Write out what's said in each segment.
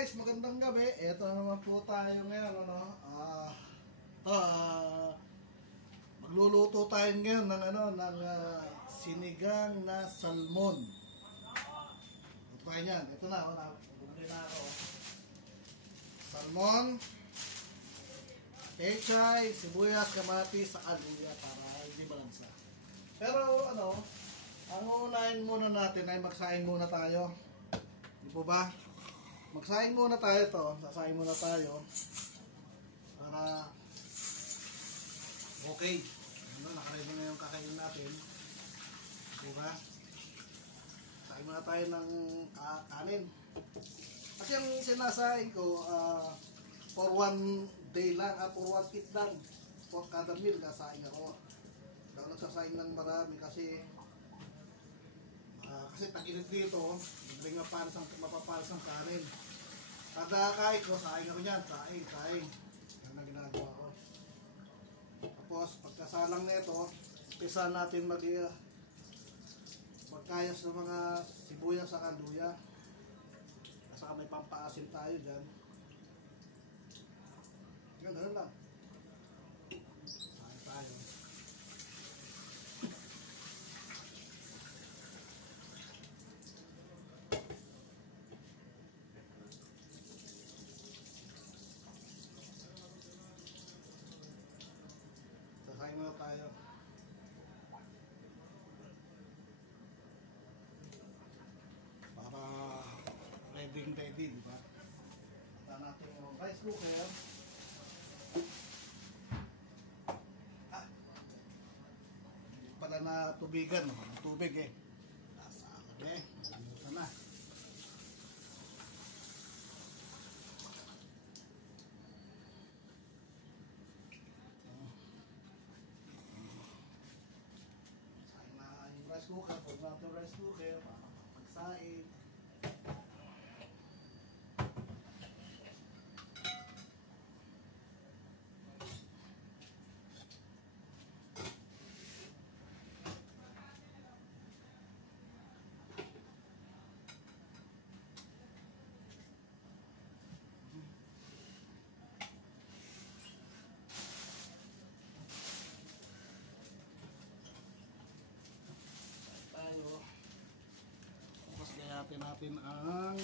guys, magandang gabi. Ito na naman po tayo ngayon, magluluto tayo ngayon ng sinigang na salmon. Ito tayo yan. Ito na, bumili na ako. Salmon, pechay, sibuyas, kamatis, sa aluya para hindi balansa. Pero ang uunahin muna natin ay magsaing muna tayo. Di po ba? Magsaing muna tayo to. Sasaing muna tayo. Para okay. Nakaready na yung kakainin natin. Di po ba? Saing muna tayo ng kanin. Kasi ang sinasaing ko, for one day lang, for one eat lang. For kada meal, kasaing ako. Ikaw nagsasaing ng marami kasi tag-init dito, hindi mapapalas ang kanin. Kada kain ko, saing ako niyan, saing. Yan na ginagawa ko. Tapos, pagkasalang nito, umpisa natin magkayas ng mga sibuyas sa kaluya. Kasi may pampaasim tayo dyan. Ganun lang. Saing tayo. Sasayin muna tayo. Para ready, di ba? Pata natin yung rice cooker. Hindi pala na tubigan, tubig eh. Nasaan eh, nalimutan na. Rice cooker, pag natin rice cooker para pagsaing. Tapos gayatin natin ang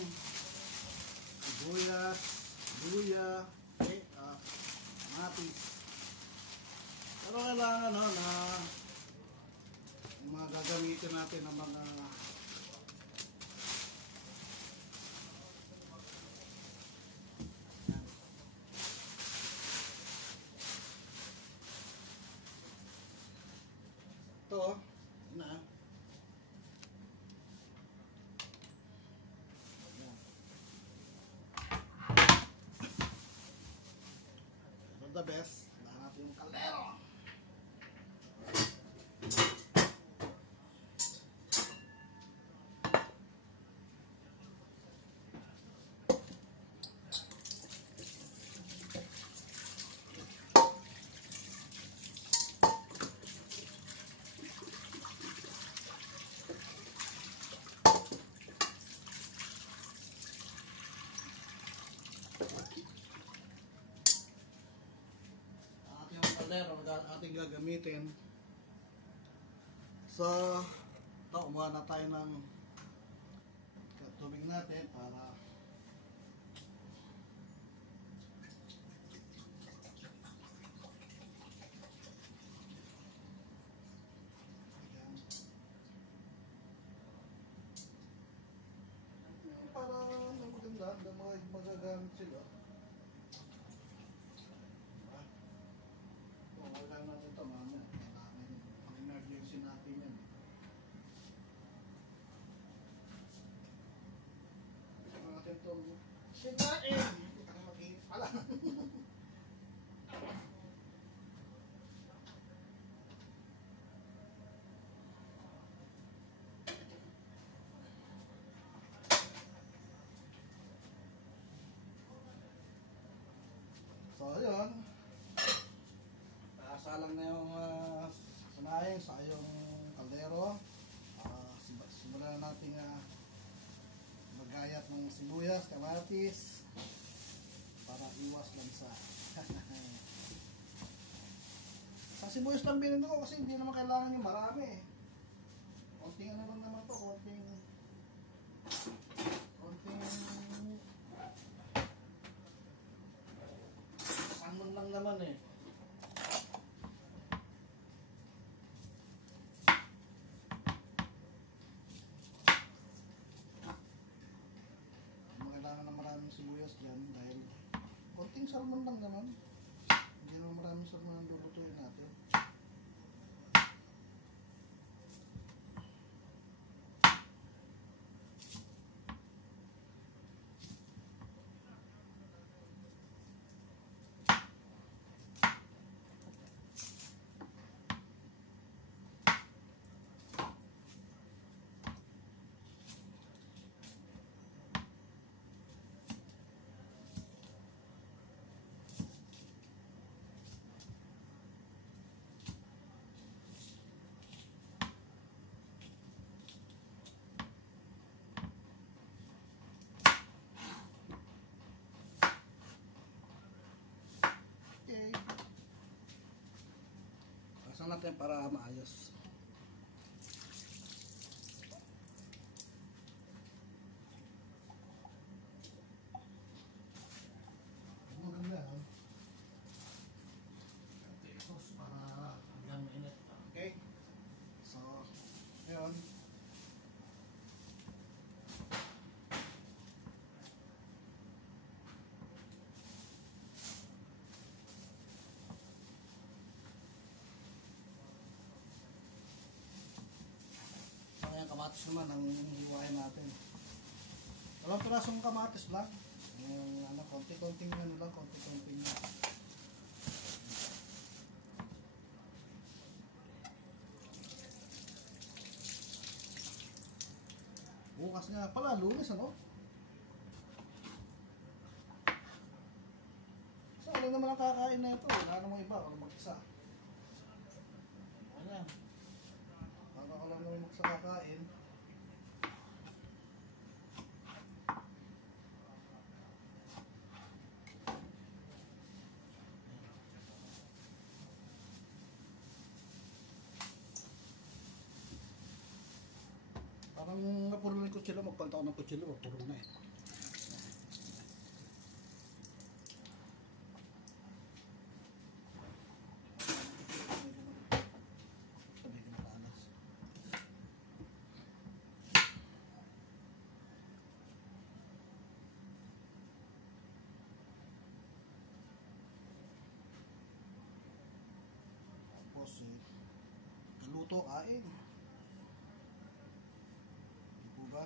sibuyas, luya, kamatis. Pero kailangan na mga gagamitin natin ng mga ito na. The best, lahat natin yung kaldero. Ating gagamitin. So, ito, umuha na tayo ng tubig natin para maganda, magagamit sila. Wala natin ito, mamaya. Ang emergency natin yan. Gusto natin itong sinain. Mag-iit pala. So, yun. Salang na yung sanayin sa yung kaldero. Simulan natin magayat ng sibuyas, kamatis, para iwas lansa. Sa sibuyas lang binili ko kasi hindi naman kailangan yung marami eh. Konting ano lang naman to, konting salmon lang naman eh. Kailangan na maraming sibuyas dyan dahil konting salmon lang naman. Hindi naman maraming salmon ang lulutuin natin. Okay. Pasang natin para maayos. Maganda. Sauce para hanggang mainit. Okay? So, ngayon. Ang kamatis naman ang hiwain natin. Walang pirasong kamatis lang. Yung ano, konti-konting ano lang, konti-konting. Bukas nga pala, Lunes ano? So, alam naman ang kakain na ito. Wala namang iba, wala mag-isa. Ayan. Para alam naman mag-isa kakain. Parang napuro na yung kutsilo, magpalta ko ng kutsilo, mapuro na eh. Tapos eh, naluto, kain. Ba?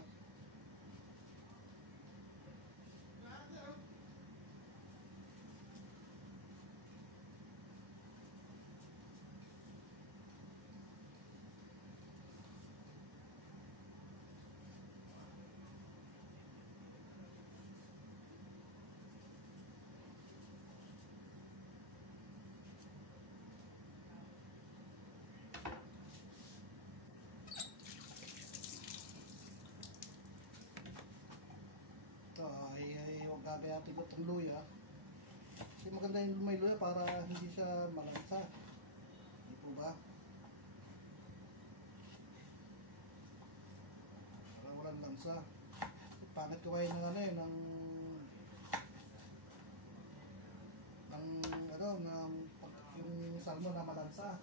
Huwag gagayatin ko itong luya kasi maganda yung may luya para hindi siya malansa, hindi po ba? Para walang lansa. Pangit kawain ng ano eh, ng ano, yung salmon na malansa.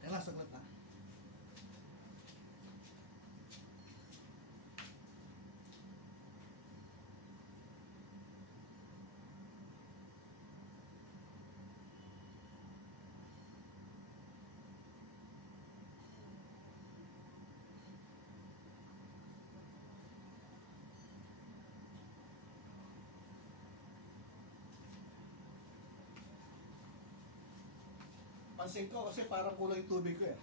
Kaya lang, saglit na. Pansin ko kasi parang kulang yung tubig ko eh.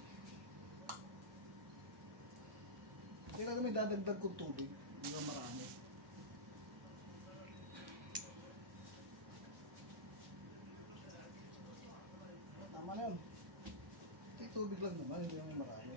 Hindi lang may dadagdag kong tubig. Hindi lang marami. Tama na yun. Yung tubig lang naman, hindi lang marami.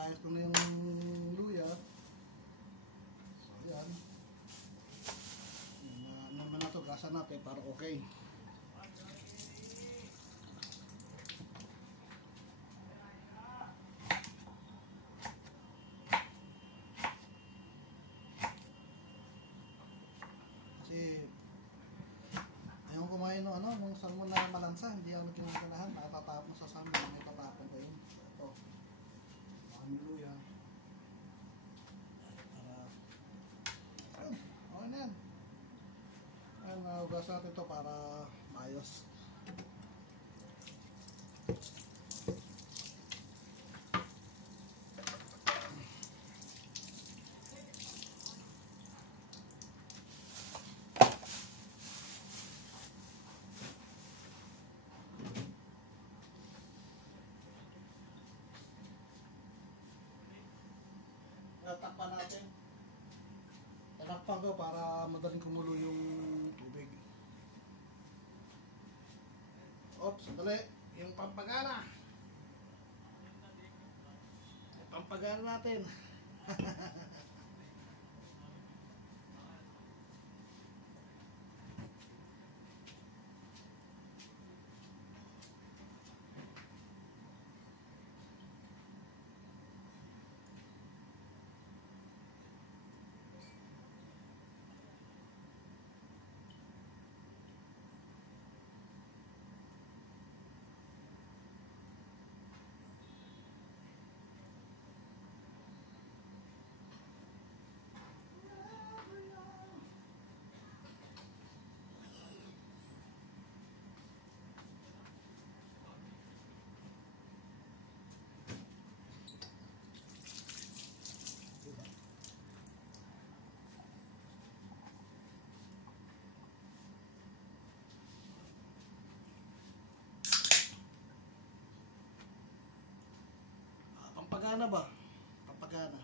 Inayos ko na yung luya. So, yan. Naman na ito, gasa natin para okay. Kasi ayaw kumain ng nung salmon na malansa, hindi ako kinakalahan, natatapon sa salmon, may tatapon pa yun. Ito, maraming luya. Para, ayun, okay na yan. Ayun, ugas natin ito para maayos. Takpan natin. Takpan ko para madaling kumulo yung tubig. Oops, sandali. Yung pampagana. Yung pampagana natin. Pampagana ba? Pampagana.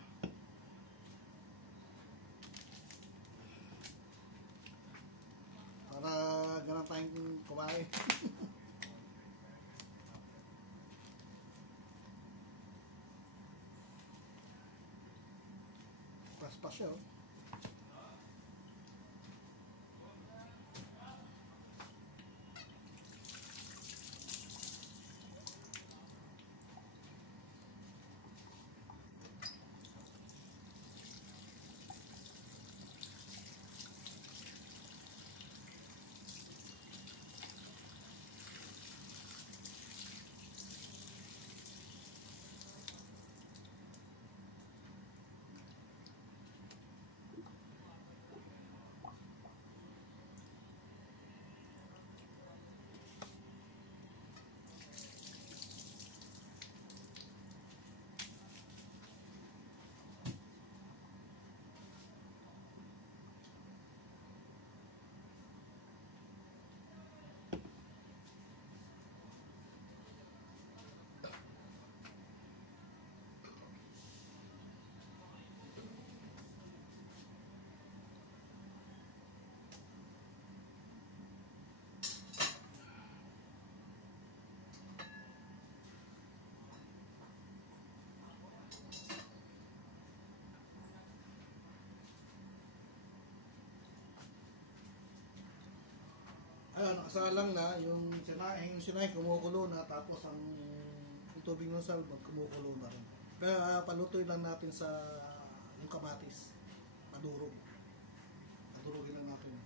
Para ganun tayong kumain. Paspas siya, oh. Ayun, nakasalang na yung sinaing kumukulo na, tapos yung tubig ng salmon kumukulo na rin. Kaya palutoy lang natin sa yung kamatis. Madurog. Madurogin lang natin.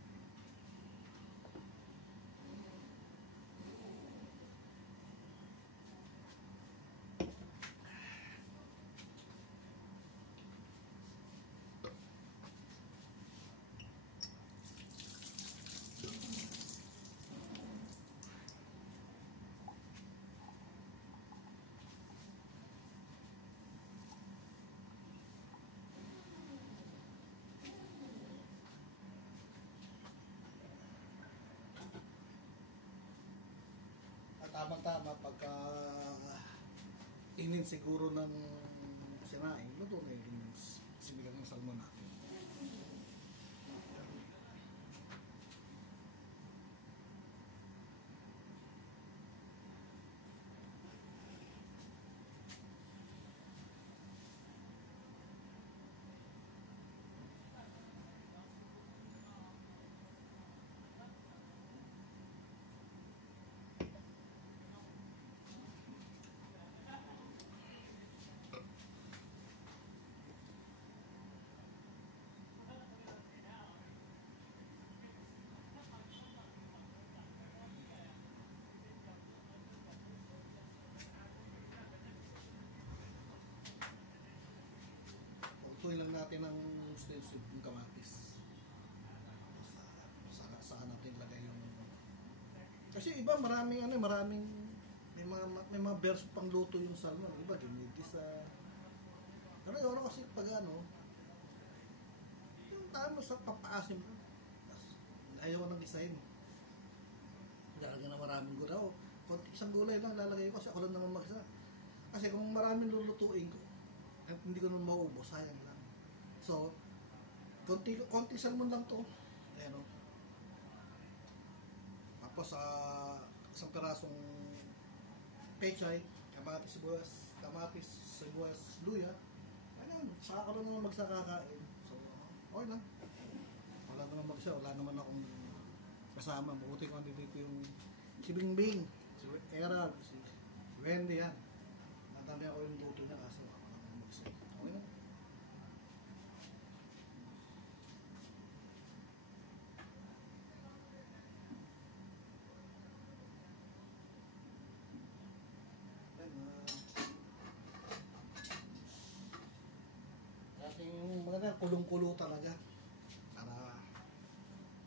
Tamang-tama pagka inin siguro ng sinaing, luto na yun yung sinigang ng salmon natin. lang natin ng stencil yung kamatis. Saan natin lagay yung... Kasi iba maraming may mga verso pang luto yung salmon. Iba ginigisa. Pero yung kasi pag yung tama sa papaasim mo. Ayaw nang isahin. Lalagyan na maraming gulaw. Isang gulay lang lalagay ko kasi ako lang naman magsa. Kasi kung maraming lulutuin ko, at hindi ko naman maubos, sayang lang. So, konti salmon lang to. Ayan o. Tapos, isang perasong pechay, kamatis, sibuyas, luya. Ayan, saka ka lang naman magsakakain. So, okay lang. Wala naman wala naman akong kasama. Mabuti ko andito yung si Bingbing, si Erald, si Wendy yan. Nadami ako yung luto niya kasi ako naman mag-isa. Okay lang. Ating mga kulong-kulo talaga.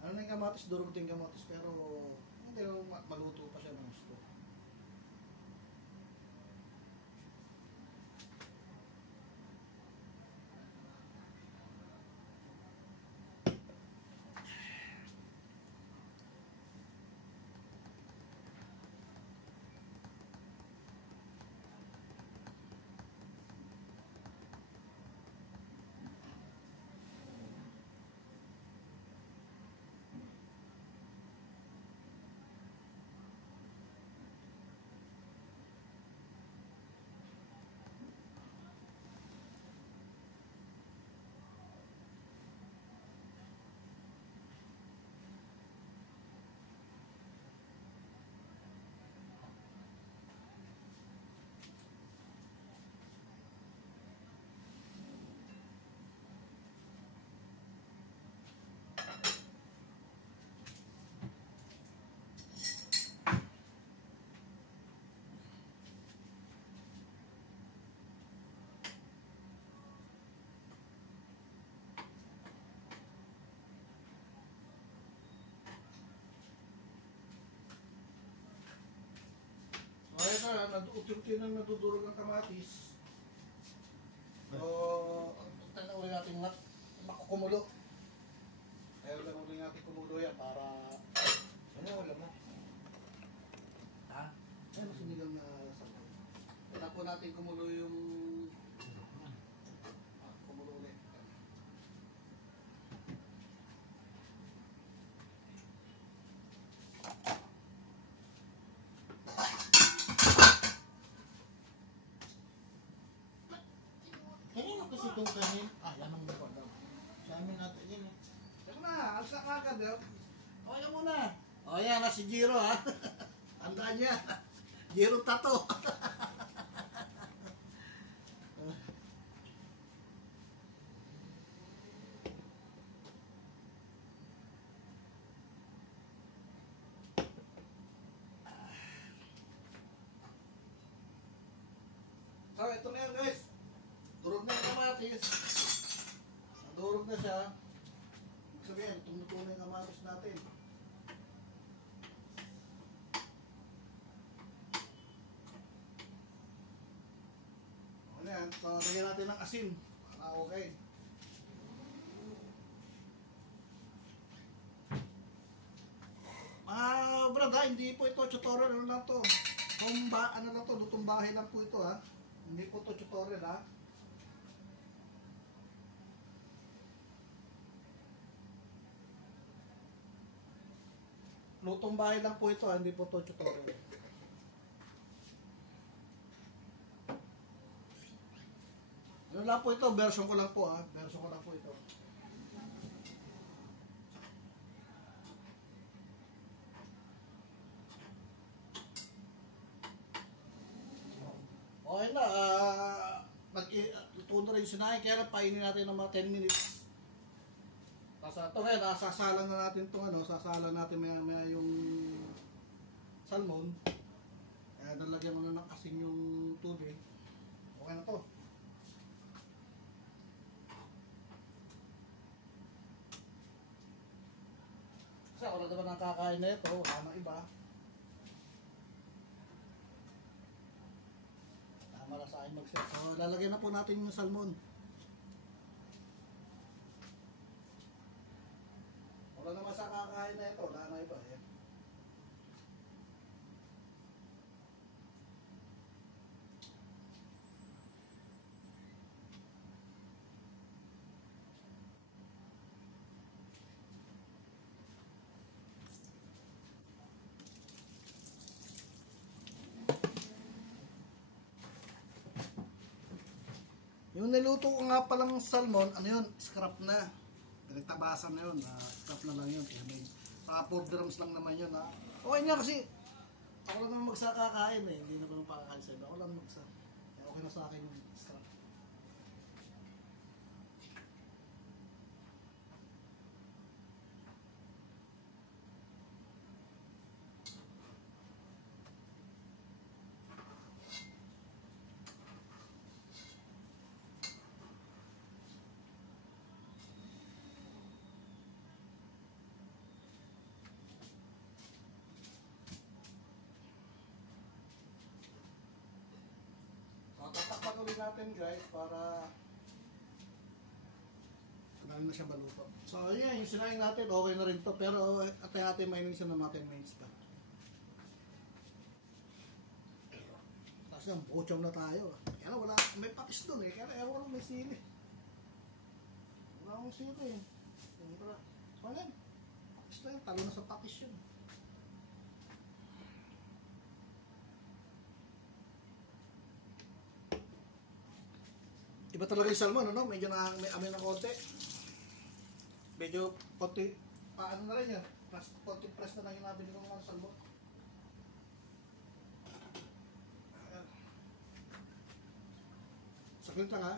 Ano na yung kamatis, durog din kamatis, pero hindi naman maluto pa siya ng gusto. Okay na, unti-unti na nadudurog ang kamatis. So, tayo ulit natin makukumulo. Kaya ulit natin kumulo yan para... Ano wala mo? Ha? Ay, masinigang na sabon. Kaya po natin kumulo yung... kumulo ulit. Kanina kasi itong kanin. Lamang na pa daw. Sa amin natin yun eh. Teka na, alsa ka agad. O, yan muna. O, yan na si Jiro ha. Tandaan niya. Jiro Tato. So, ito na yan guys. Durog na yung kamatis. Durog na siya. Ibig sabihin, tumutulo na yung kamatis natin. Okay na yan. So, lagyan natin ng asin. Para okay. Brad ha, hindi po ito tutorial. Ano lang to? Ano lang to? Lutong bahay lang po ito ha. Hindi po ito tutorial ha. Lutong bahay lang po ito, hindi po ito tutorial. Ano lang po ito, version ko lang po ha. Version ko lang po ito. Okay na, luto na rin yung sinahin, kaya lang painin natin ng mga 10 minutes. Tapos ito ngayon, sasalang na natin itong sasalang natin maya yung salmon. Kaya nalagyan mo na ng asin yung tubig. Okay na to. para naman ang kakain na ito, wala nang iba. Tama na sa akin mag-set. So, lalagyan na po natin yung salmon. Wala naman sa kakain na ito, wala nang iba. Yan. Yung niluto ko nga palang salmon, ano yun, scrap na. Pinagtabasan na yun, scrap na lang yun. Kaya may, 4 grams lang naman yun. Okay nga kasi, ako lang naman magsakakain eh. Hindi na ko nang pakakain sa iba. Ako lang magsa. Kaya okay na sa akin yung scrap. Tatakpan ulit natin guys para madami na siya maluto. So yeah, yung sinain natin okay na rin to pero atay natin mainin siya ng mga 10 minutes pa. Kasi ang buchong na tayo. Kaya wala, may patis doon eh. Kaya ewan ko may sili. Wala akong sili eh. Wala. Patis na yun. Talo na sa patis yun. Iba talaga yung salmon, ano? Medyo na may amin ng konti. Medyo konti, paano na rin yan? Konti press na lang yung nabili ng mga salmon. Ayan. Saklit lang ha.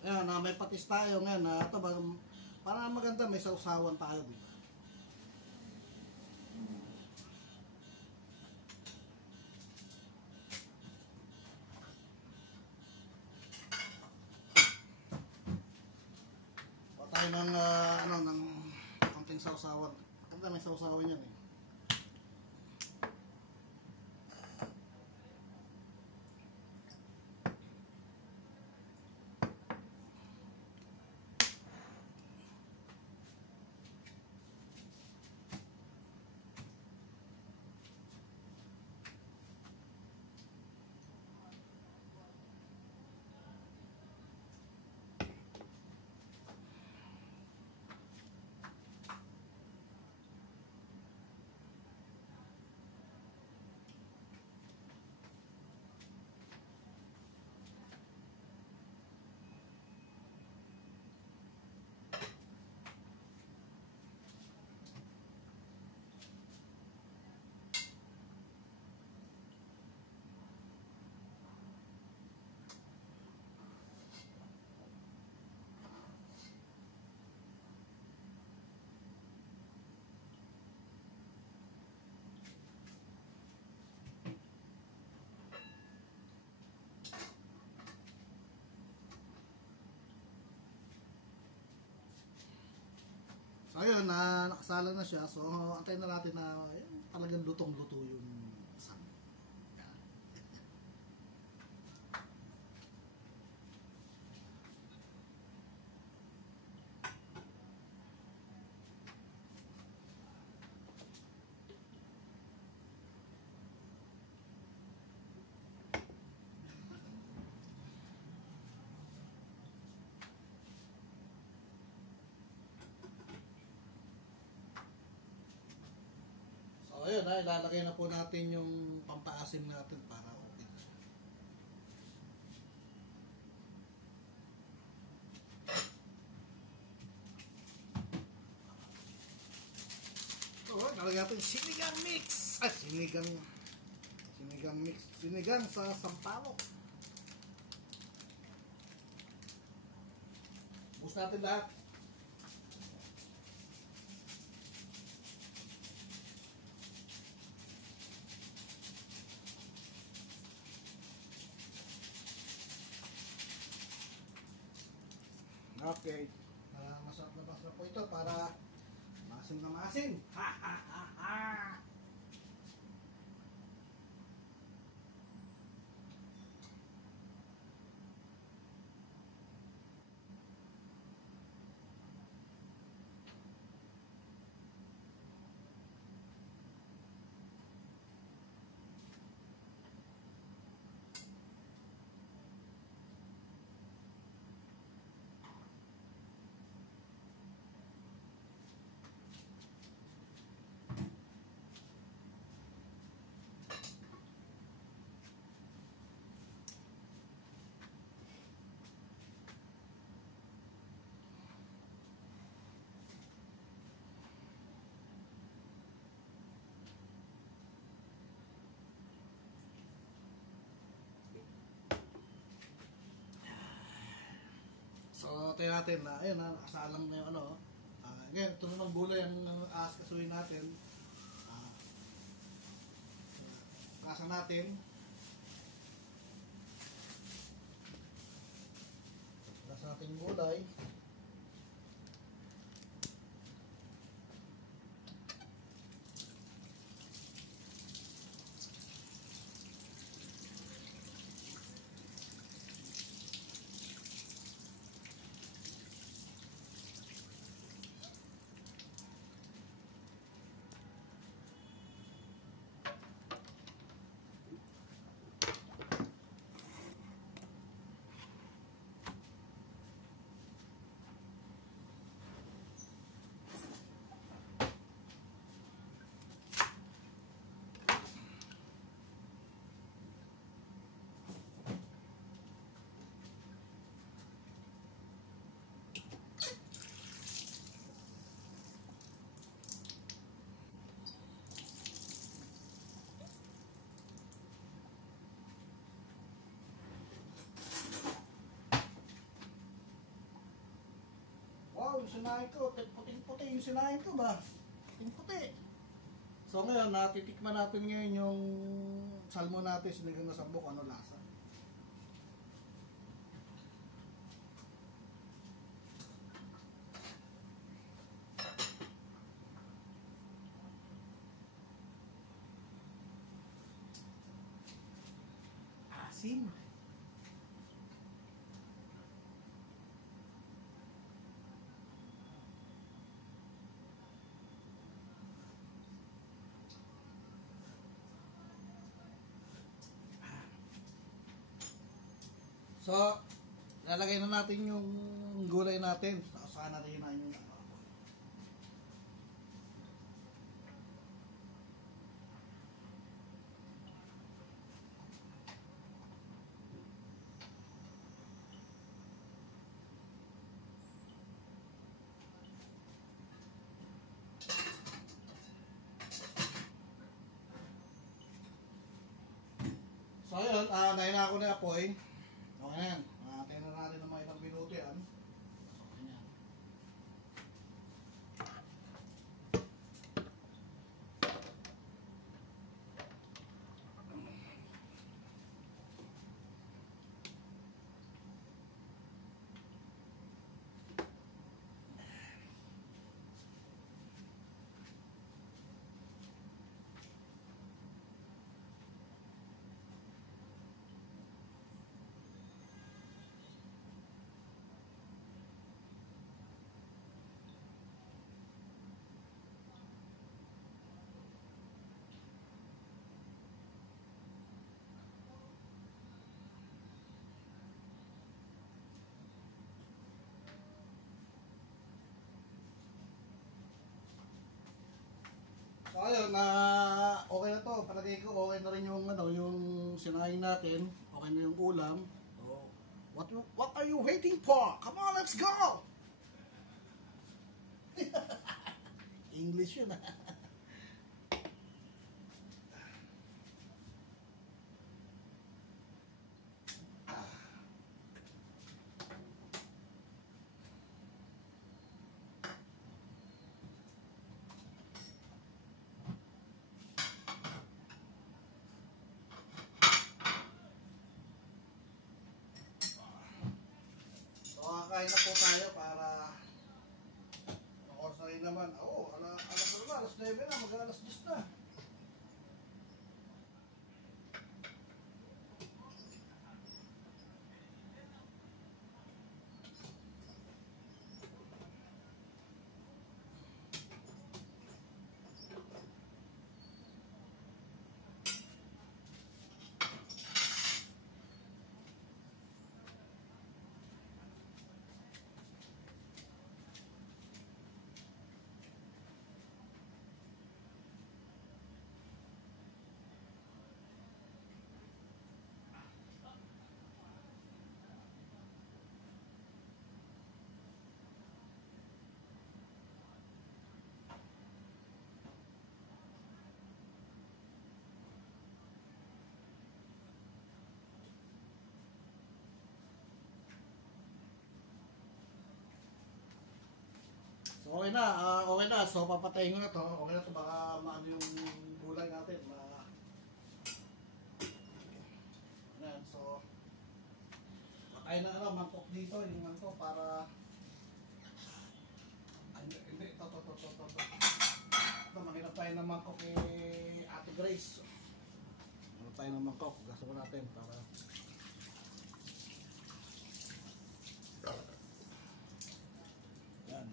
Ayan, may patis tayo ngayon. Ito ba, para maganda may sausawan tayo, di ba? O tayo ng, ng konting sausawan. Maganda may sausawan yan eh. So ayun, nakasala na siya. So antayin na natin na talagang lutong-luto yung salmon. So ayun, ilalagay na po natin yung pampaasim natin para okay na siya. So, lalagyan natin sinigang mix. Ay, sinigang mix. Sinigang sa sampalok. Bus natin lahat. Okay. Masarap na masarap po ito para masin na masin. Ha ha ha ha. So, tayo natin na, ayun na, nakasalang na yung ano. Ngayon, ito naman gulay ang aaskasuhin natin. Kasa natin. Kasa natin yung gulay. Wow, yung sinain ko, puting-puti yung sinain ko ba? Puting-puti. So ngayon, natitikman natin ngayon yung salmon natin, sinigang na sambok, ano lasa. Asim. So, lalagay na natin yung gulay natin. Saan natin hinahin yung So, ayun, nahin na ako na apoy. Okay na yan. Tayo na natin ng mga ilang minuto yan. Okay na yan. So ayun, okay na to. Palagay ko okay na rin yung ano, yung sinaing natin. Okay na yung ulam. So, what are you waiting for? Come on, let's go! English yun na po tayo para oras na rin naman. Oo, alas 9 na, mag-alas 10 na. Okay na, okay na. So, papatayin ko na to. Okay na to, baka maano yung gulay natin. Ayan, so, patayin na mangkok dito. Yung mangkok para... Ay, hindi, ito. Ito, makinap tayo ng mangkok ni Ate Grace. Makinap tayo ng mangkok. Gasto ko natin para... Yan.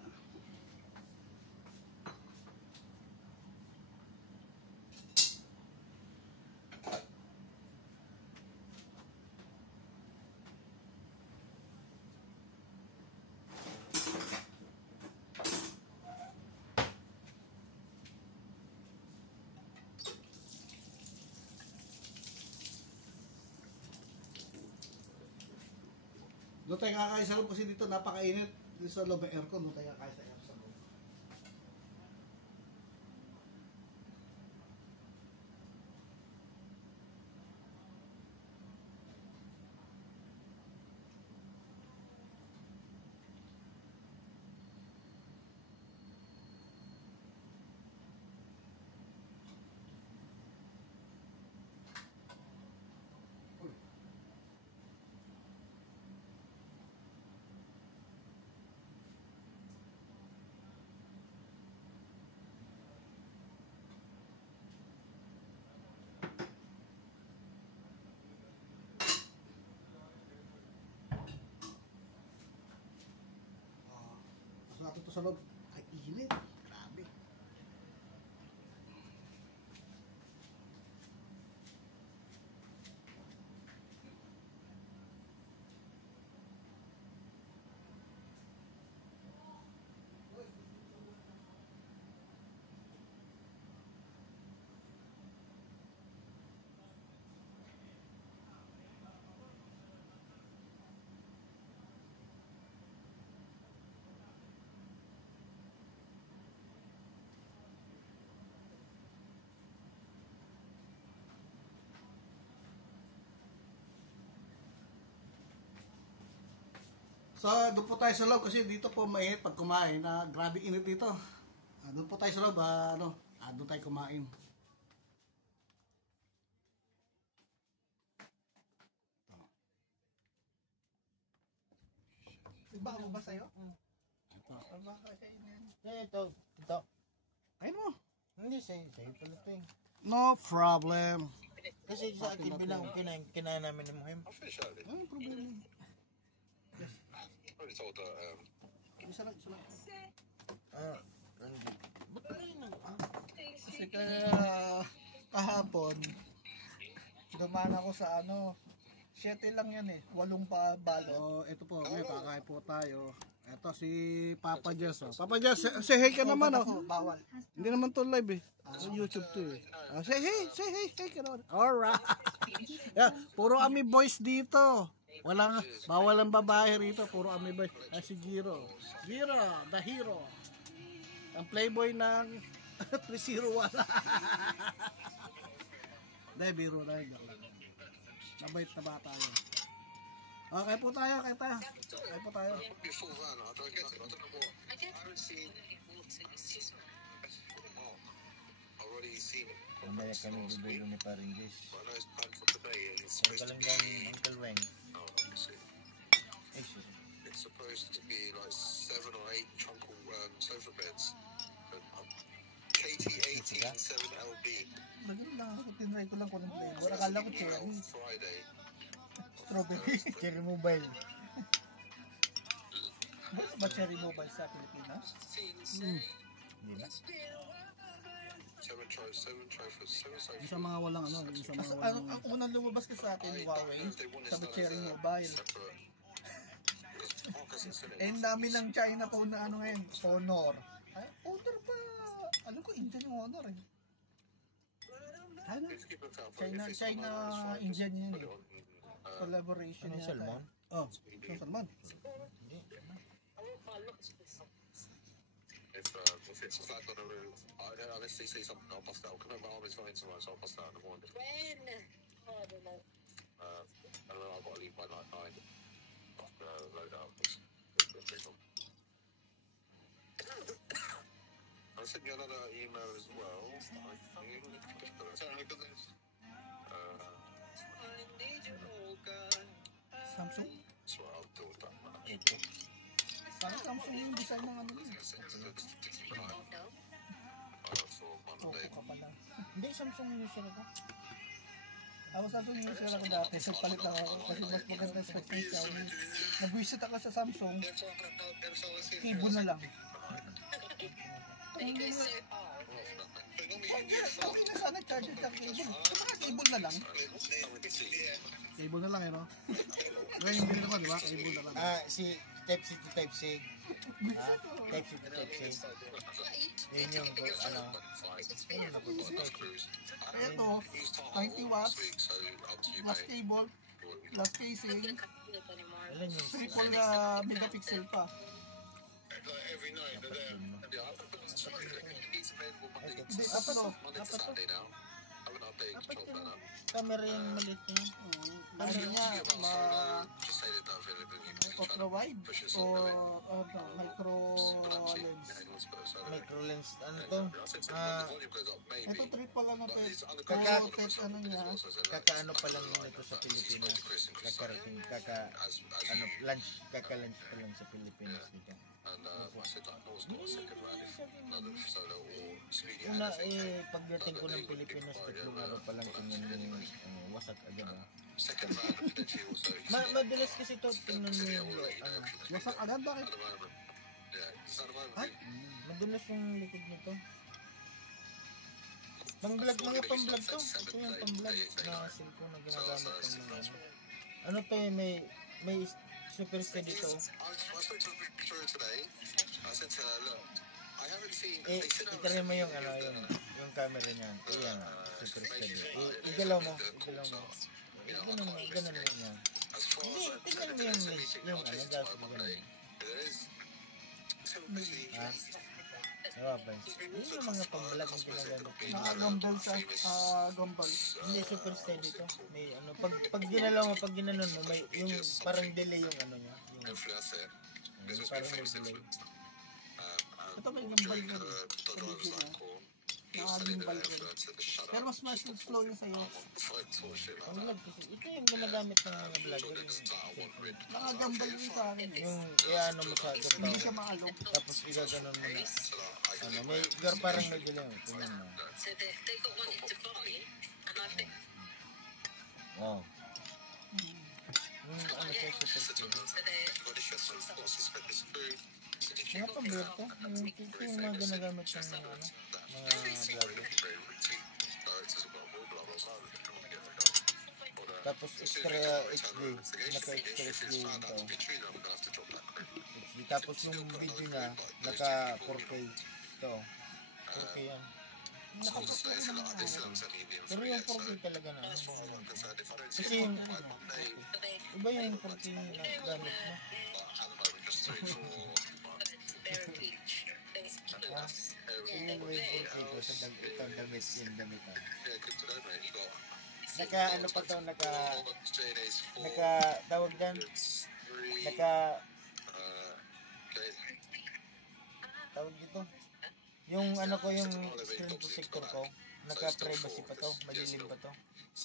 Doon tayo kakain sa loob kasi dito napakainit. Dito sa loob may aircon, doon tayo kakain sa loob. Natin to sa loob. Ay, init. Grabe. So, doon po tayo sa loob kasi dito po mainit pag kumain na grabe init dito. Doon po tayo sa loob, doon tayo kumain. Iba ako ba sa'yo? Ito. Ito. Ayun mo. Hindi, sa'yo pala ito eh. No problem. Kasi sa akin bilang kinain namin ni Mohim. Officially. Ano problema? I already told her, Isa lang. Hindi. Ba't kain na? Kasi kahapon, dumaan ako sa 7 lang yan 8 pa balo. So, ito po, may kakain po tayo. Ito si Papa Jess. Papa Jess, say hey ka naman. Bawal. Hindi naman to live Sa YouTube to say hey ka naman. Alright. Yeah, puro kami boys dito. Bawal ang babae rito. Puro kami boys. Si Giro, the hero. Ang playboy ng 301. Dahil biro na yun. Nabait na bata yun. Okay po tayo. Kain po tayo. before that, I don't get it. I don't know what. I haven't seen. I've already seen it. Mamaya kami bibilo ni Paringgis. But I know it's planned for today and it's Ang supposed to be. kalanggang Uncle Weng. Oh, obviously. Ay, sorry. It's supposed to be like 7 or 8 trunkle sofa beds. KT187LB. Ganun lang ako. Tinry ko lang kung anong flavor. Akala ko cherry. Friday. Strawberry. Cherry Mobile. Wala ba cherry mobile sa Pilipinas? Hindi na. 7 trophies. 7 sofa. Yung sa mga walang ano, yung sa mga Ang, walang... ang unang lumabas ka sa akin, Huawei, sabi cherry mobile. Eh, ang dami ng China phone na ano ngayon, Honor. Ay, Honor pa. Alam ko, Indian yung Honor eh. China, Indian yun eh. Collaboration Ano yung yata. salmon? Oh, yung salmon. Hindi. If it's flat on the roof, I honestly see something, I'll bust out. Because my arm is not in tomorrow, so I'll bust out in the morning. When? Oh, I don't know. I don't know, I've got to leave by like 9. Load out. I'll send you another email as well. I need you, oh God. Samsung? That's what I'll do with that. Parang Samsung yung design ng ano yun. For Poco Monday. ka pala. Hindi, Samsung yung user ko. Ako Samsung yung user ako dati. Nagpalit lang ako kasi mas maganda sa specs ng Xiaomi. Nag-visit ako sa Samsung, cable na lang. You guys say, Okay na sana charger ng cable. Kung naka-cable na lang. Cable na lang eh, no? Kaya yung binili ko, di ba? Cable na lang. Si Type C to Type C. Type C to Type C. Yun yung ano. Ano na po ito? Ito, 90 watts, plus cable, plus casing, Alam yung triple megapixel pa. Every night, they're there. Hindi, apat Monday to Saturday now. Haven't updated control planner. camera yung maliit na yun. Ano niya, Just say that ultra wide o micro lens. Micro lens. Ano to? Ito triple ano to, Kaka- ano niya, Kakaano pa lang yun ito sa Pilipinas. Kakarating, lunch pa lang sa Pilipinas dito. And I said like, no, it's not a second round if another solo or speedy Una pagdating ko ng Pilipinas, 3 araw pa lang tingnan yung wasak agad. second round and potentially also Madalas kasi ito, tingnan mo yung ano. wasak agad, bakit? at the moment. Yeah, it's at the moment. Ay, Madulas yung likod nito. Pang-vlog, mga pang-vlog to. Ito yung pang-vlog na cellphone na ginagamit ng mga ano. Ano to eh, may super steady to. I spoke to the picture today. I said to her, look, I haven't seen. Eh, They said itry mo yung ano, yung camera niyan. Ayan, super steady. Igalaw mo. Ganun mo yan. as far Hindi, as tingnan mo yung lens, yung ano, dapat mo ganun. there is. So busy. Ha? Diba ba? Yun yung mga pang-vlog ang ginagamit ko. naka-gambal sa gambal. Hindi, super steady to. May ano, pag ginalaw mo, pag ginanon mo, may yung parang delay yung ano niya. Yung Hopefully that's it. This yung was my parang may first delay. incident. Ito may gambal During ka the rin. driver's Legit, light call, he was telling the Naka-gimbal ka rin. influencer to shut Pero up. mas slow yun sa'yo. Fight or shit like Ang that. vlog kasi, ito yung ginagamit ng mga vlogger. Because it's like, I want rid. Naka-gambal yun sa akin eh. Yung iano mo sa agad Hindi tao. siya maalog. Tapos igaganon mo na. So like, I Ano, may parang may delay. Tingnan mo. So they got one in Dubai, and I think Wow. Yung ano sa super steady. so they. got this shit, so of course he spent this food. Mga pang-vlog to. Ito yung mga ginagamit ng mga ano, mga vlogger. Tapos extra HD. Naka-extra HD yung tao. HD. Tapos yung video niya, naka 4K. Ito. 4K yan. Pero yung 4K talaga na. Kasi yung iba yung 4K na gamit mo. They're huge. Tingnan mo yung 4K ko sa itong damit. Yung damit ha. Naka ano pa to, naka tawag dan, naka tawag dito. Yung ano ko, yung screen protector ko, naka-privacy pa to, madilim pa to.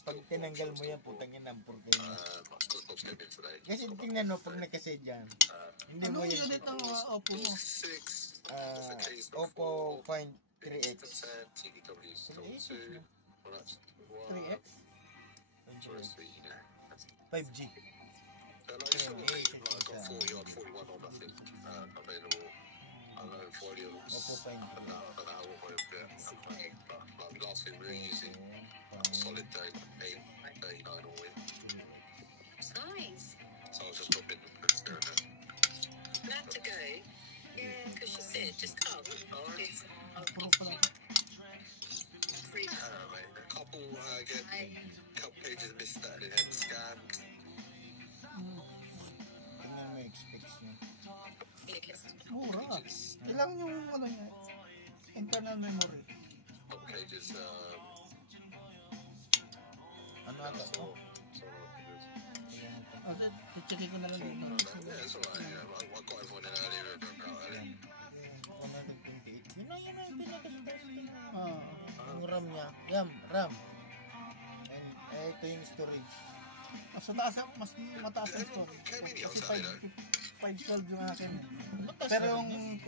Pag tinanggal mo yan, putang ina, ang 4K na. Bob's came in today. Kasi tingnan mo, pag nakaset yan, hindi mo Anong yan, unit ng Oppo mo? 6, Oppo Find 3X. TDW 3X, 2, no? 3X? 5G. Like, it's still like got 40 odd, 41 odd, I think, available. I don't know, 40 odd. Oppo Find I don't know how what way of it. But like last week we were using solid day, 8, 9 all week. It's nice. So I was just dropping there and then. Glad to go. Yeah, because she said, just come. It's Puro pa lang. free. Mate, a couple get I- couple pages missed that and then scanned. Tingnan mo yung specs niya. Mura. Kailangan yung ano niya, internal memory. Couple pages. Ano ata to? Check ko na lang dito. Yeah, it's alright. Yeah, I got everyone in earlier. Yan. 128. Yun na yung pinaka-specs niya. Ah, Yung RAM niya. Yan, RAM. And ito yung storage. mas mataas ang storage. Kasi 512 yung akin. Mataas Pero na yung rin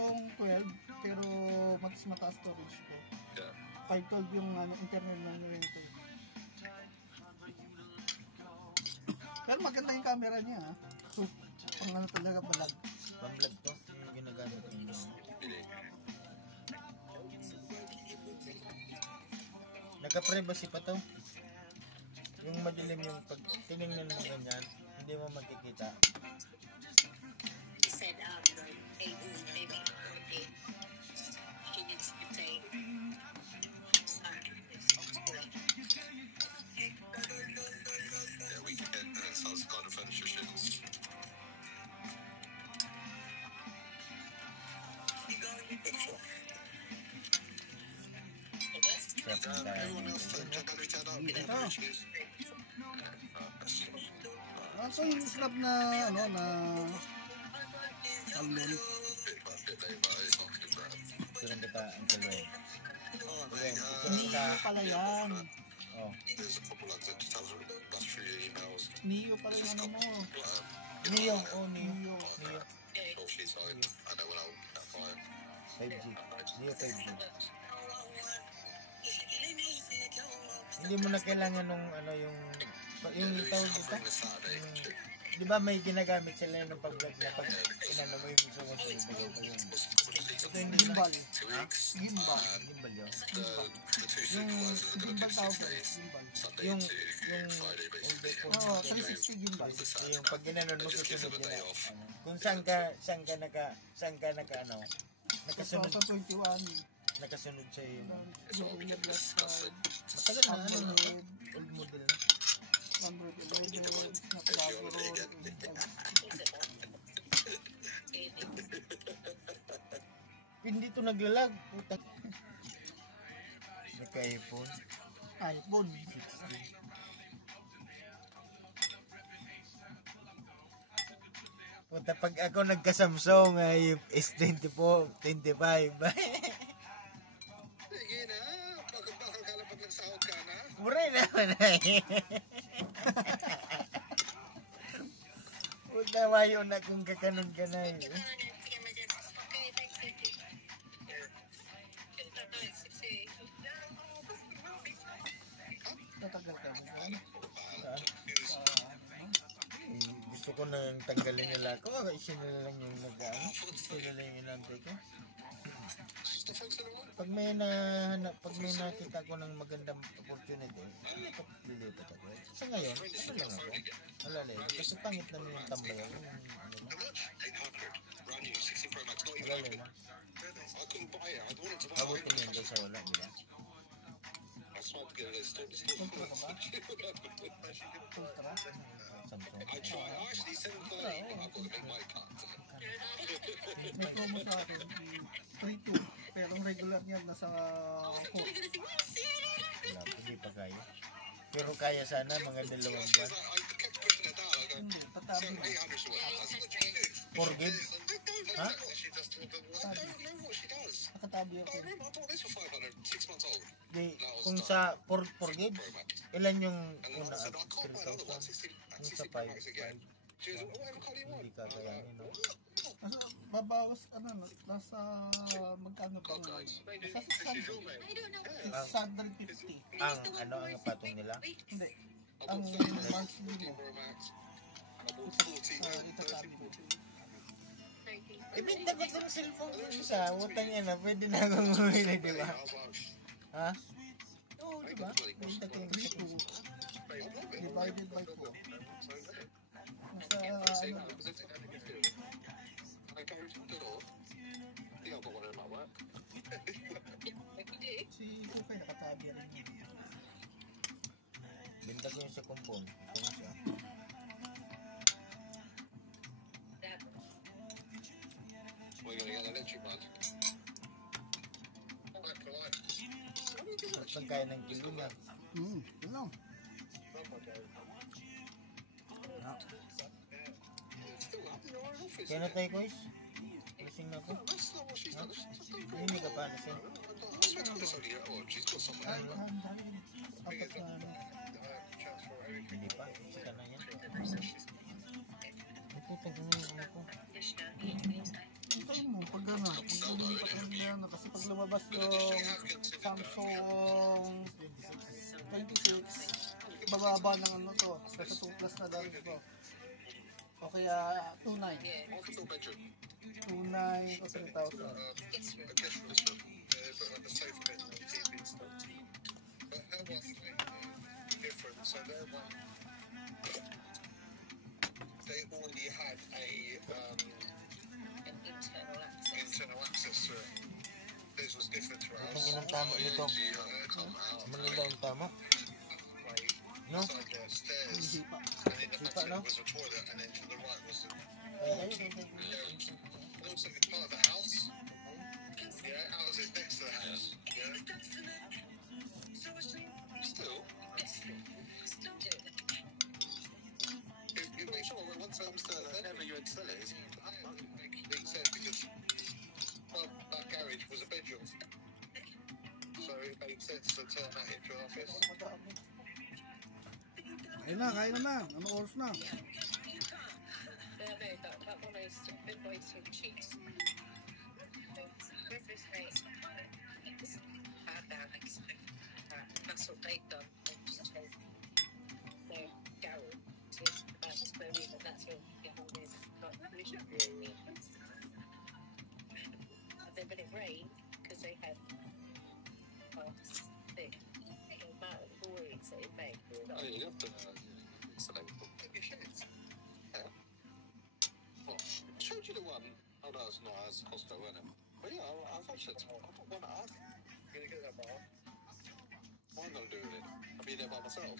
yun. 12, pero mas mataas storage ko. Yeah. 512 yung internal memory nito. Pero maganda yung camera niya, ha. So, pang ano talaga balag. Pang-vlog to. Yung ginagamit niya. Naka-privacy pa to. Yung madilim yung pag tinignan mo ganyan, hindi mo makikita. She said, maybe she needs to take. Yeah, we can get sounds kind of furniture shit. Sarap ng tayo. Everyone else turned up, battery turned up, no issues. Ito yung slab na, ano, na salmon. Bit late, but it's not too bad. Turang kita ang kalway. Alright, Okay, mate. turang Neo kita. pala yan. Oh. There's a couple lads that just have that's through your emails. Neo pala yung ano mo. Neo. Oh, Neo. Neo. Neo. Call sheets, I know when I'll that fine. 5G. Neo 5G. Hindi mo na kailangan nung ano yung tawag dito. Covering the Saturday. Di ba may ginagamit sila ng pag-vlog na pag inano mo yung sumusunod na ganito yung ito hindi na Gimbal. 2 weeks. Gimbal. gimbal yun. The two supervisors are going to Gimbal do tawag 6 ko. days. Gimbal. Sunday Yung to Friday, basically. Oo, 360 gimbal. Yung pag ginanon mo Just gives susunod them a day yun off. ano. Kung saan ka naka ano nakasunod 2021. nakasunod sa iyo. Gorilla Glass 5. Matagal na ano na to. Old model na. 111. Snapdragon. Hindi to naglalag. Puta. Naka-iPhone iPhone. 16. Punta pag ako nagka-Samsung ay S24, 25. Sige na, bakal ka lang pag nagsahod ka na. Mura naman ay. Punta wayo na kung kakanon ka na eh. Tatagal ka mo. Saan? Gusto ko nang tanggalin nila ako. Sila lang yung nag-ano. Sila lang yung inantay ko. Pag may nakita ko ng magandang opportunity, lilipat ako. Sa ngayon, ano lang ako? Wala lang. Kasi pangit naman yung tambay ako. Ano lang. 800, brand new, 16 Pro Max, not even Wala open. lang. I couldn't buy it, I wanted to buy Mabuti na yun it. sa wala nila. I tried to get it stopped. Ultra ka ba? Ultra? Samsung. I tried, actually 730, but I've got to make my cut. May promo sa akin. 3.2. Pero ang regular niya nasa 4. Wala, hindi pa kaya. Pero kaya sana mga dalawang She buwan. was like, I kept pushing her down. I go, Hindi, tatabi. 800 should work. I said, what do you do? 4 gigs? I don't know Huh? what she does to them. I don't know what she does. Nakatabi nakatabi ako. I remember I bought this for 500, 6 months old. Di, kung sa 4 gigs, ilan yung And then una I said, at I can't buy another one, 3,000? 60, at Yung sa 60 Pro 5, Max again. She goes, whatever colour you want. hindi kakayanin, no? Nasa, babawas, nasa, magkano ba? Oh, guys. Nasa This is your 600. mate. I don't know. Ang, 650. ang patong nila? Hindi. I Ang bought 14 monthly mo. Pro Max. I bought 40, Itatabi 30, mo. 40. Ibinta ko sa cellphone ko isa, utang yan na, pwede na akong bumili, di ba? Ha? Oo, di ba? Ibinta ko yung isa ko. Divided by 2. Nasa, si Kupay nakatabi rin yun. Binta ko yung sa kumpong. Ito na siya. We're gonna get an electric one. At pagkaya ng kilo niya. Yun lang. Kaya na tayo, guys. Lasing na ako. Hindi ka pa nasin. Ay, ang dami. Apat na ano. Hindi pa. Sika na yan. Ito, tagal na yung ako. Hintayin mo, pag gana. Pag lumipat lang yan. Kasi pag lumabas yung Samsung 26, bababa ng ano to. Kasi 2 plus na dahil ito. O kaya 2.9. 2.9 o 3,000. They already had a internal access to it. This was different to Ang ours. inang tama nito. Maganda ang tama. No? Like stairs, Hindi pa. and in the Sipa, middle no? was a toilet, and then to the right was the Ay, ay, ay, ay. it looks like it's part of the house. Yeah, ours is next to the house. Yeah. Still, you make sure when once it comes to whenever you install it, it makes sense because that garage was a bedroom. So it made sense to turn that into an office. Madami. Ayun na, kain na na. Ano oras na? That one is been voiced with cheeks. Rivers face. Bad bags. That's what they've done. They've just told their garage to about to go in, and that's what behind is not permission. And then when it rained, because they had thick amount of noise that it made. Oh, you have to select your shades. Yeah. Well, I showed you the one. Oh, no, it's not as Costco, isn't it? But yeah, I've actually I've got one at home. I'm going to get that bar. What am I going to do with it? I'll be there by myself.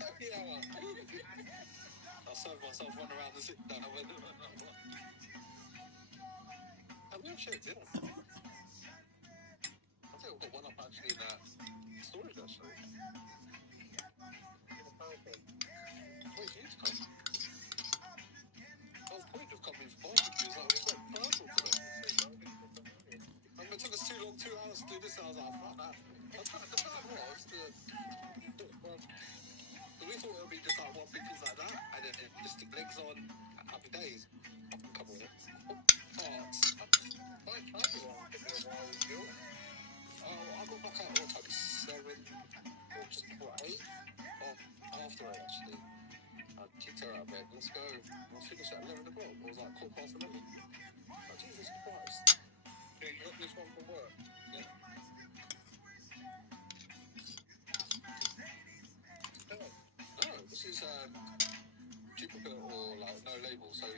Happy hour. I'll serve myself one around and sit down. And we have shades, yeah. I think I've got one up actually in that storage actually. Wait, you to come. I was point of coming for barbecues, like, it's like purple today. And it took us 2 hours to do this, and I was like, fuck that. The plan was that we thought it would be just like one big piece like that, and then just stick legs on, happy days. Come on. Parts. I tried it one, give it a while still. I got back out what time? 7 or just before 8? Or after 8 actually. I kicked her out of bed. Let's go. We'll finish at 11 o'clock. It was like 11:15. Like, Jesus Christ. Yeah, you got this one from work? Yeah. No, this is duplicate or like no label. So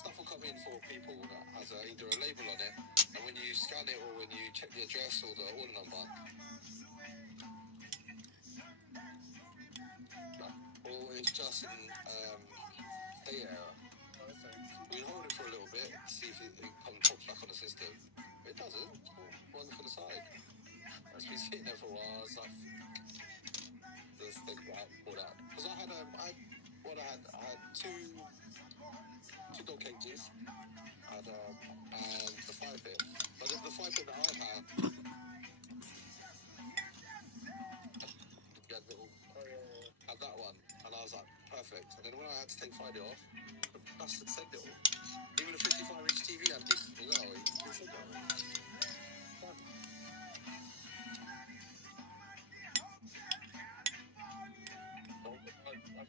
stuff will come in for people that has either a label on it, and when you scan it or when you check the address or the order number, or it's just an data error. We hold it for a little bit, see if it pops back on the system. It doesn't. One for the side. It's been sitting there for a while. It's like, let's think about all that. Because I had two dog cages. I had, and the 5-bit. But the 5-bit that I had, you had little, had that one, and I was like, perfect. And then when I had to take Friday off, the bastard said it all. Even a 55-inch TV had gigs as well. He said that.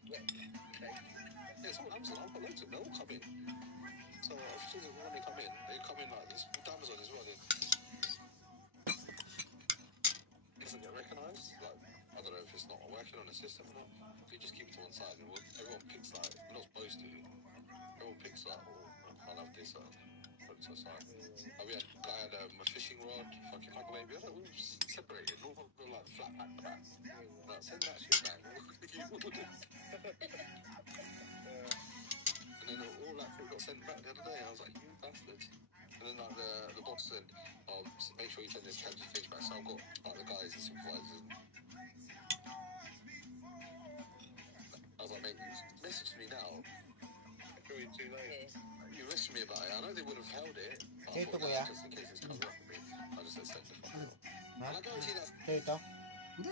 Yeah, it's on Amazon. I've got loads of them. They all come in. So as soon as when they come in like this. With Amazon as well. It doesn't get recognised. Like, I don't know if it's not working on the system or not. You just keep it to one side and everyone picks like, you're not supposed to. Everyone picks like, oh, I love this. Put it to the side. We had a guy had a fishing rod, fucking microwave. We had it all separated. All like flat pack crap. Like, send that shit back. And then all that shit got sent back the other day. I was like, you bastards. And then like the boss said, make sure you send this capture fish back. So I've got like the guys, the supervisors. I was like, mate, you message me now. It's too late. You messaged me about it. I know they would have held it. But I Ito, thought kuya. just in case it's covered up a bit. I just said send the fuck out. Ha? And I guarantee that's Ito? Hindi.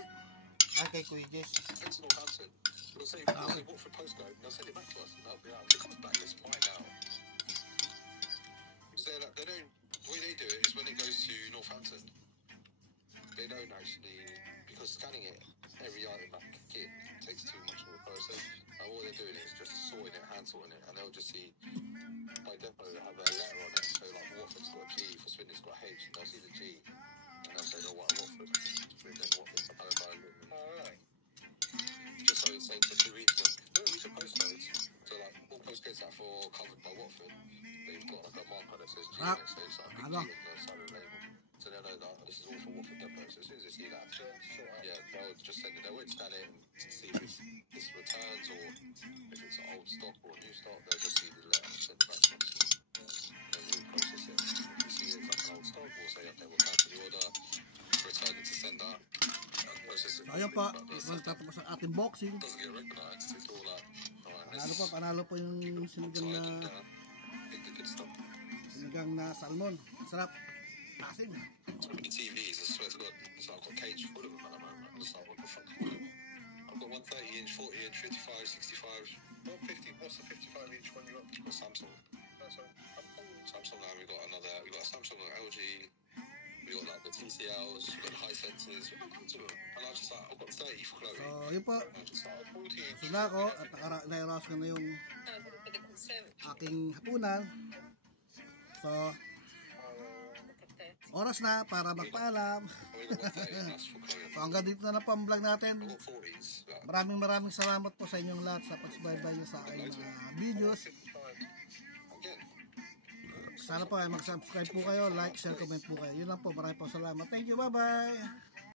Kay Kuya Jess. sent to Northampton. We'll say Watford postcode and they'll send it back to us. And they'll be like, if it comes back, it's mine now. Because they're like, they don't, the way they do it is when it goes to Northampton, they don't actually, because scanning it, every item back in takes too much of a process. And all they're doing is just sorting it, hand sorting it, and they'll just see, by depot, they have a letter on it. So like Watford's got a G, for Swindon's got a H, and they'll see the G. And they'll say, oh, what, Watford? Swindon, Watford, Alright. Just so it's saying to 2 weeks, they don't use the postcodes. So like, all postcodes that are covered by Watford, they've got like a marker that says G on it, so it's like a big G on the side of the label. So they know that this is all for Watford depot. So as soon as they see that, yeah, they'll just send it. They won't scan it and see if it's returns or if it's an old stock or a new stock. They'll just see the letter and send it back to us. And then we'll process it. If we see it's like an old stock, we'll say, okay, we'll cancel the order, return it to sender, and process it. So ayun pa, magtatapos ang ating boxing. Doesn't get recognised. It's all like, Panalo po yung sinigang na sinigang na salmon. Sarap. Asin. TVs, I swear to God. So I've got a cage full of them at the moment. I'm just like, what the fuck? I've got 130 inch, 40 inch, 55, 65. What 50? What's the 55 inch one you got? Got Samsung. Samsung, and we got a Samsung and LG. We got like the TCLs, we got the Hisenses, we got tons of them. And I was just like, I've got 30 for Chloe. So yun po. I'm just like, 40 inch. So na ako at nairas ko na yung aking hapunan. So oras na para magpaalam. We got 130 and that's for Chloe. So hanggang dito na po ang vlog natin. I've got 40s. Like, Maraming salamat po sa inyong lahat sa pagsubaybay nyo sa aking mga videos. again. Sana po ay mag-subscribe po kayo, like, share, comment po kayo. Yun lang po, maraming po salamat. Thank you, bye-bye!